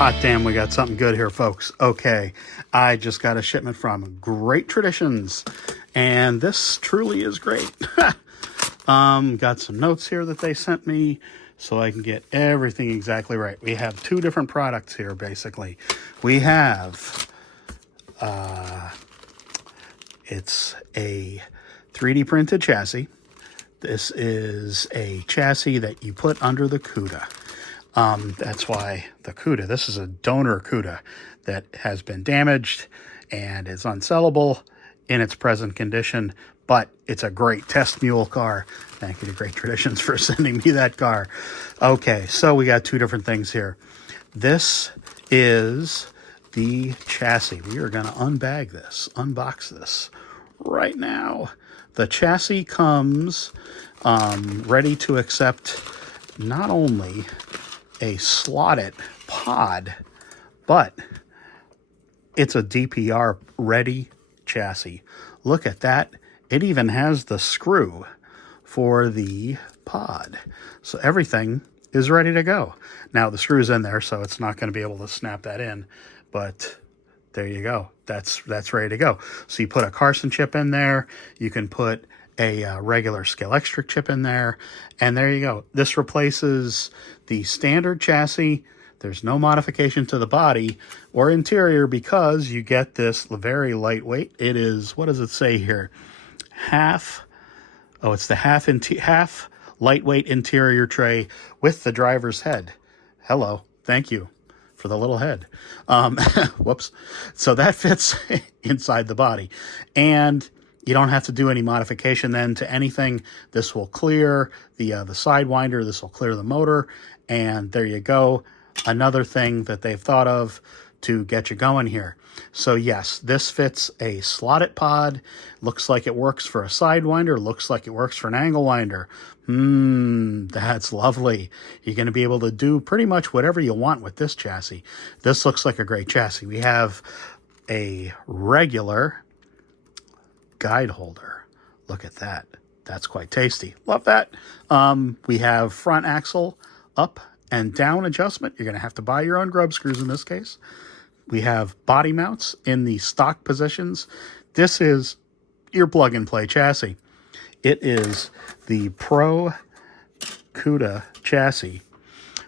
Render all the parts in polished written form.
Hot damn, we got something good here, folks. Okay, I just got a shipment from Great Traditions, and this truly is great. Got some notes here that they sent me so I can get everything exactly right. We have two different products here, basically. We have, it's a 3D printed chassis. This is a chassis that you put under the Cuda. That's why the Cuda, this is a donor Cuda that has been damaged and is unsellable in its present condition, but it's a great test mule car. Thank you to Great Traditions for sending me that car. Okay, so we got two different things here. This is the chassis. We are going to unbox this right now. The chassis comes ready to accept not only a Slot.it pod, but it's a DPR ready chassis. Look at that. It even has the screw for the pod. So everything is ready to go. Now the screw's in there, so it's not going to be able to snap that in, but there you go. That's ready to go. So you put a Carson chip in there. You can put a regular Scalextric chip in there, and there you go. This replaces the standard chassis. There's no modification to the body or interior because you get this very lightweight. It is, what does it say here? It's the half lightweight interior tray with the driver's head. Hello, thank you for the little head. Whoops. So that fits inside the body, and you don't have to do any modification then to anything. This will clear the Sidewinder. This will clear the motor, and there you go. Another thing that they've thought of to get you going here. So yes, this fits a Slot.it pod. Looks like it works for a Sidewinder. Looks like it works for an angle winder. That's lovely. You're going to be able to do pretty much whatever you want with this chassis. This looks like a great chassis. We have a regular guide holder. Look at that. That's quite tasty. Love that. We have front axle up and down adjustment. You're going to have to buy your own grub screws in this case. We have body mounts in the stock positions. This is your plug-and-play chassis. It is the Pro Cuda chassis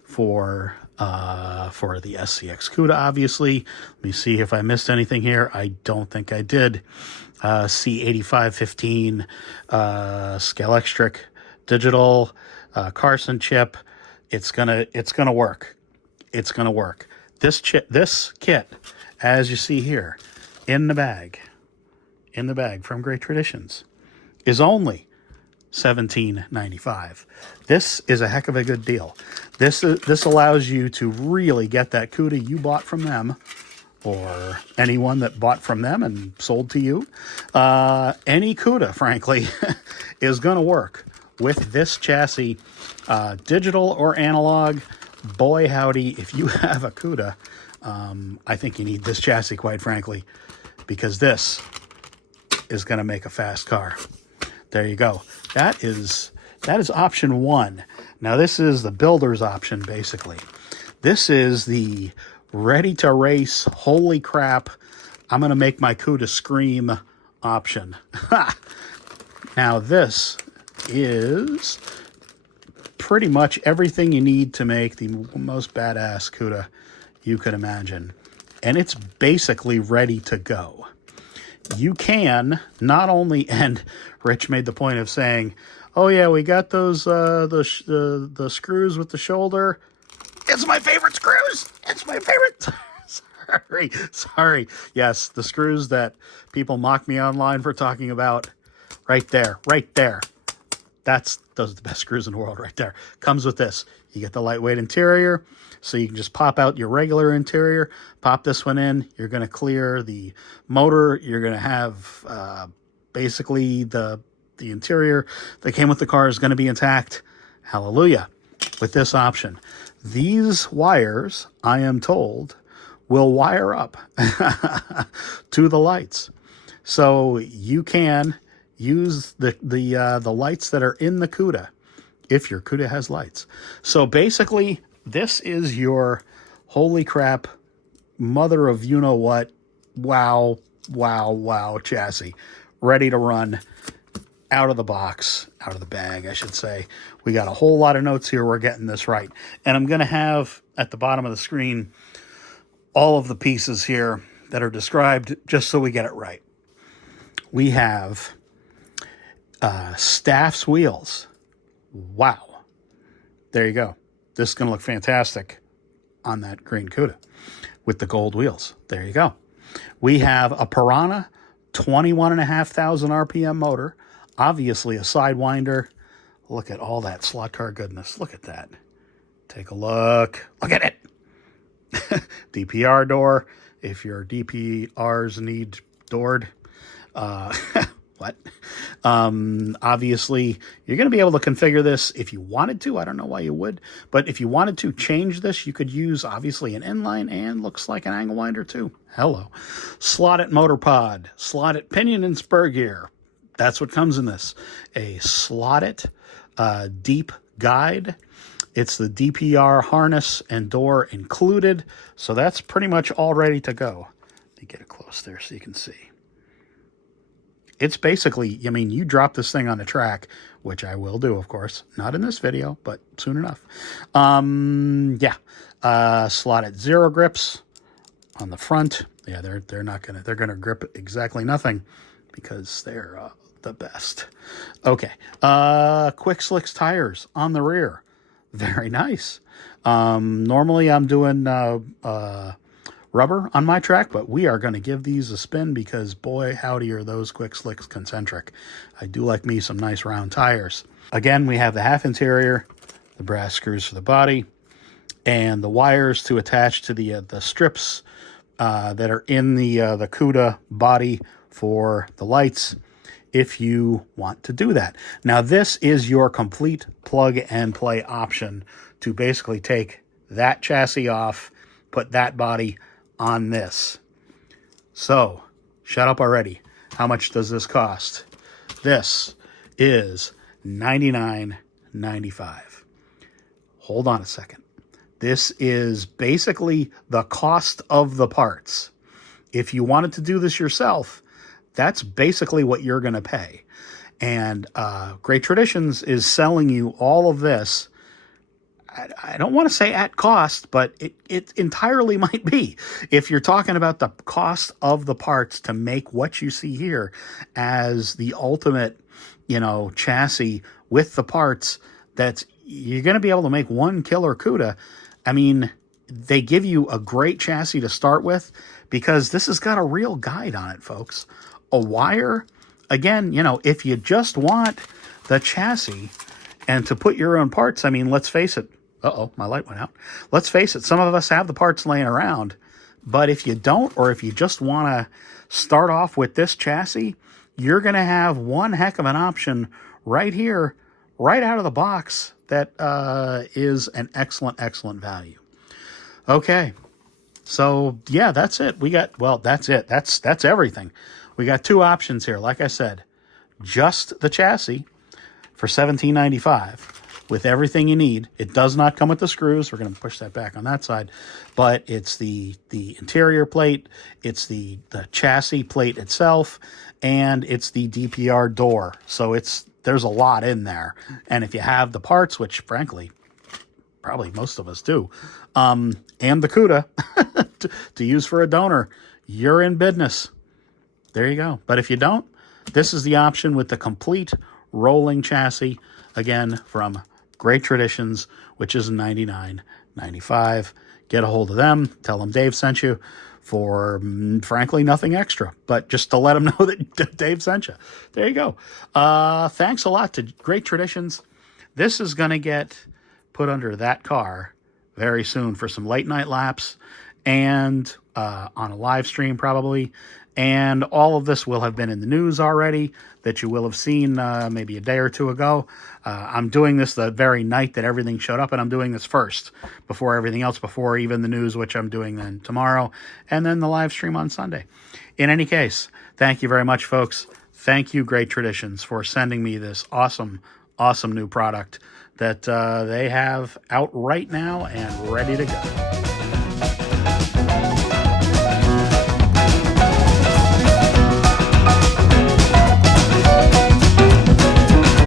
for the SCX Cuda, obviously. Let me see if I missed anything here. I don't think I did. C8515, Scalextric digital, Carson chip. It's gonna work. It's gonna work. This kit, as you see here, in the bag from Great Traditions, is only $17.95. This is a heck of a good deal. This allows you to really get that Cuda you bought from them, or anyone that bought from them and sold to you. Any Cuda, frankly, is going to work with this chassis, digital or analog. Boy, howdy, if you have a Cuda, I think you need this chassis, quite frankly, because this is going to make a fast car. There you go. That is option one. Now, this is the builder's option, basically. This is the ready to race, holy crap, I'm going to make my Cuda scream option. Now, this is pretty much everything you need to make the most badass Cuda you could imagine. And it's basically ready to go. You can not only, and Rich made the point of saying, oh yeah, we got those the screws with the shoulder. It's my favorite screws. It's my favorite. Sorry. Yes, the screws that people mock me online for talking about. Right there. Those are the best screws in the world right there. Comes with this. You get the lightweight interior, so you can just pop out your regular interior, pop this one in. You're going to clear the motor. You're going to have basically the interior that came with the car is going to be intact. Hallelujah. With this option. These wires, I am told, will wire up to the lights. So you can use the lights that are in the Cuda if your Cuda has lights. So basically, this is your Holy crap, mother of you-know-what, wow, wow, wow chassis. Ready to run out of the box, out of the bag, I should say. We got a whole lot of notes here. We're getting this right. And I'm going to have at the bottom of the screen all of the pieces here that are described just so we get it right. We have Staff's wheels. Wow. There you go. This is going to look fantastic on that green Cuda with the gold wheels. There you go. We have a Piranha 21,500 RPM motor. Obviously a Sidewinder. Look at all that slot car goodness. Look at that. Take a look. Look at it. DPR door. If your DPRs need doored. What? Obviously, you're going to be able to configure this if you wanted to. I don't know why you would. But if you wanted to change this, you could use, obviously, an inline and looks like an angle winder, too. Hello. Slot.it motor pod. Slot.it pinion and spur gear. That's what comes in this. A Slot.it deep guide. It's the DPR harness and door included. So that's pretty much all ready to go. Let me get it close there so you can see. It's basically, I mean, you drop this thing on the track, which I will do, of course. Not in this video, but soon enough. Yeah. Slot.it zero grips on the front. Yeah, they're gonna grip exactly nothing because they're the best. Okay. Quick Slicks tires on the rear. Very nice. Normally I'm doing rubber on my track, but we are going to give these a spin because boy howdy are those Quick Slicks concentric. I do like me some nice round tires. Again, we have the half interior, the brass screws for the body, and the wires to attach to the strips that are in the Cuda body for the lights if you want to do that. Now this is your complete plug and play option to basically take that chassis off, put that body on this. So, shut up already. How much does this cost? This is $99.95. Hold on a second. This is basically the cost of the parts. If you wanted to do this yourself, that's basically what you're going to pay. And Great Traditions is selling you all of this. I don't want to say at cost, but it entirely might be. If you're talking about the cost of the parts to make what you see here as the ultimate, chassis with the parts, you're going to be able to make one killer Cuda. I mean, they give you a great chassis to start with because this has got a real guide on it, folks. A wire, again, if you just want the chassis and to put your own parts, I mean, let's face it. Uh-oh, my light went out. Let's face it, some of us have the parts laying around, but if you don't, or if you just want to start off with this chassis, you're going to have one heck of an option right here, right out of the box, that is an excellent, excellent value. Okay, so yeah, that's it. That's it. That's everything. We got two options here. Like I said, just the chassis for $17.95 with everything you need. It does not come with the screws. We're going to push that back on that side. But it's the interior plate, it's the chassis plate itself, and it's the DPR door. So there's a lot in there. And if you have the parts, which frankly, probably most of us do, and the Cuda to use for a donor, you're in business. There you go. But if you don't, this is the option with the complete rolling chassis, again, from Great Traditions, which is $99.95. Get a hold of them. Tell them Dave sent you for, frankly, nothing extra, but just to let them know that Dave sent you. There you go. Thanks a lot to Great Traditions. This is going to get put under that car very soon for some late night laps and on a live stream probably. And all of this will have been in the news already that you will have seen maybe a day or two ago. I'm doing this the very night that everything showed up, and I'm doing this first before everything else, before even the news, which I'm doing then tomorrow, and then the live stream on Sunday. In any case, thank you very much, folks. Thank you, Great Traditions, for sending me this awesome, awesome new product that they have out right now and ready to go.